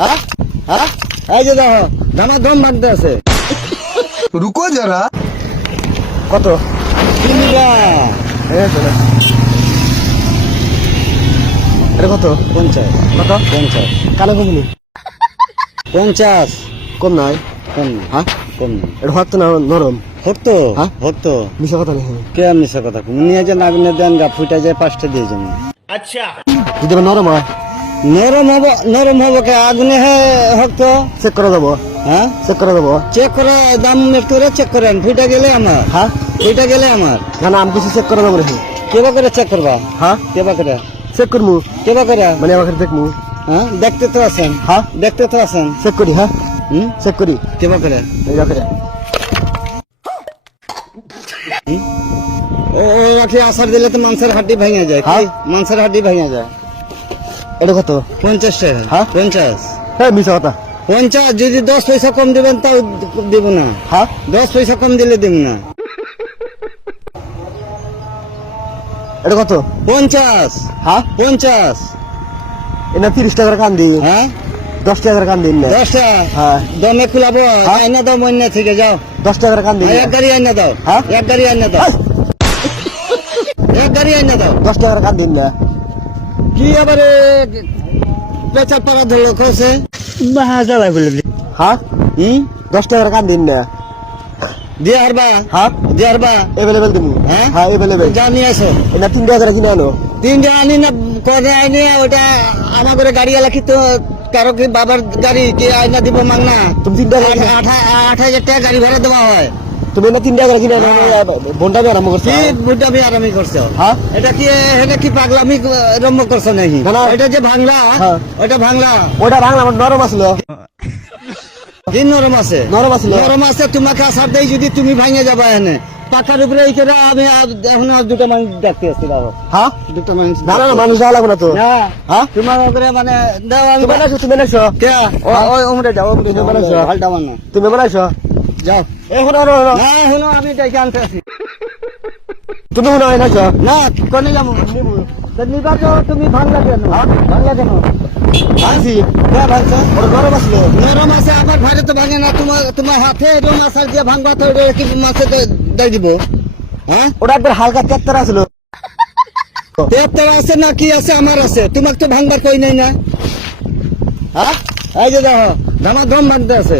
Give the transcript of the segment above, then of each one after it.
হ্যাঁ হ্যাঁ, এই যে দেখো ধমাধম বাঁধতে আছে। रुको जरा। কত কিনবা? এটা কত? 50। কত? 50। কালো কমনি 50। কম নাই? কম না। হ্যাঁ কম না। এটা হতো না নরম হতো? হ্যাঁ হতো। মিশা কথা নেই। কে মিশা কথা কম নিয়ে যে নাগনে দেন গা ফুটা যায় 5টা দিয়ে যাবো। আচ্ছা যদি নরম হয়? নরম হবো কে আগুনে হতো চেক করে দেবো। হ্যাঁ চেক করে দেবো। চেক করে দাম করে চেক করেন ফুটা গেলে আমার। হ্যাঁ ফুটা গেলে আমার না না আমি কিছু চেক করে দেবো রে। কেবা করে চেক করবা? হ্যাঁ কেবা করে চেক করবো। কেবা করে মানে আমাকে দেখবো? হ্যাঁ দেখতে তো আছেন। হ্যাঁ দেখতে তো আছেন। চেক করি। হ্যাঁ চেক করি। কেবা করে এই রাখে রাখি আসার দিলে তো মাংসের হাড্ডি ভেঙে যায়। মাংসের হাড্ডি ভেঙে যায়। এটা কত? 50 টাকা। হ্যাঁ 50। হ্যাঁ মিশা কথা 50। যদি 10 পয়সা কম দিবেন তাও দিব না। হ্যাঁ 10 পয়সা কম দিলে দিব না। এটা কত? 50। হ্যাঁ 50। এটা 30 টাকার কান দিই। হ্যাঁ 10 টাকার কান দিন না। 10 টাকা? হ্যাঁ দমে খুলাবো। আইনা দাও মইনা থেকে যাও। 10 টাকার কান দিই। এক গাড়ি আইনা দাও। হ্যাঁ এক গাড়ি আইনা দাও। এক গাড়ি আইনা দাও। 10 টাকার কান দিন না। কি আবার পেঁচা পাড়া ধরো খসে বাহা জ্বালাই বলে। হ্যাঁ 10 টাকার কান দিন না। দিয়ে হারবা? হ্যাঁ দিয়ে হারবা। এভেলেবেল দিমু। হ্যাঁ হ্যাঁ এভেলেবেল। জানি আসো এটা 3 টাকা কিনে আনো। 3 টাকা আনি না করে আনি ওটা আমার করে গাড়ি আলা কি তো কারো কি বাবার গাড়ি কি আইনা দিব মাংনা? তুমি 3 টাকা 8,000 টাকা গাড়ি ভাড়া দেওয়া হয়। তুমি না 3 টাকা কিনে আনো বন্ডা আমি আরম্ভ করছো। বন্ডা আমি আরম্ভ করছো? হ্যাঁ এটা কি পাগলামি আরম্ভ করছো নাকি? এটা যে ভাঙলা ওটা ভাঙলা ওটা ভাঙলা নরম আসলো। দিন নরম আছে? নরম আছে। নরম আছে তোমাকে আসার দেই যদি তুমি ভাঙে যাবা এনে পাখার উপরে এই করে আমি এখন আর দুটো মানুষ দেখতে আসছি বাবা। হ্যাঁ দুটো মানুষ না না মানুষ যাওয়া লাগবে না তো। না হ্যাঁ তোমার উপরে মানে দাও আমি বানাইছো। তুমি বানাইছো কে? ওই ওমরে যাও তুমি বানাইছো। হালটা বানা তুমি বানাইছো যাও। এখন না এখন আমি দেখে আনতে আসি। তুমি মনে হয় না না কোনে যাবো নিবো নিবা তো তুমি ভাঙলা কেন? ভাঙলা কেন? ভাঙছি ভাঙছো ওটা নরম আসলো। নরম আছে আমার ভাইরে তো ভাঙে না। তোমার হাতে রং আসার দিয়ে ভাঙবা তো কি মাছে দিয়ে দিব? হ্যাঁ ওটা একবার হালকা তেত্তর আসলো। তেত্তর আছে না কি আছে? আমার আছে। তোমাকে তো ভাঙবার কই নাই না। হ্যাঁ এই যে দেখো ধমাধম বাঁধতে আছে।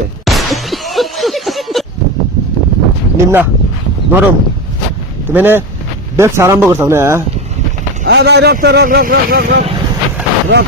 নিম্না নরম তুমি ব্যবসা আরম্ভ করছো না? ভাই rock rock rock rock rock rock rock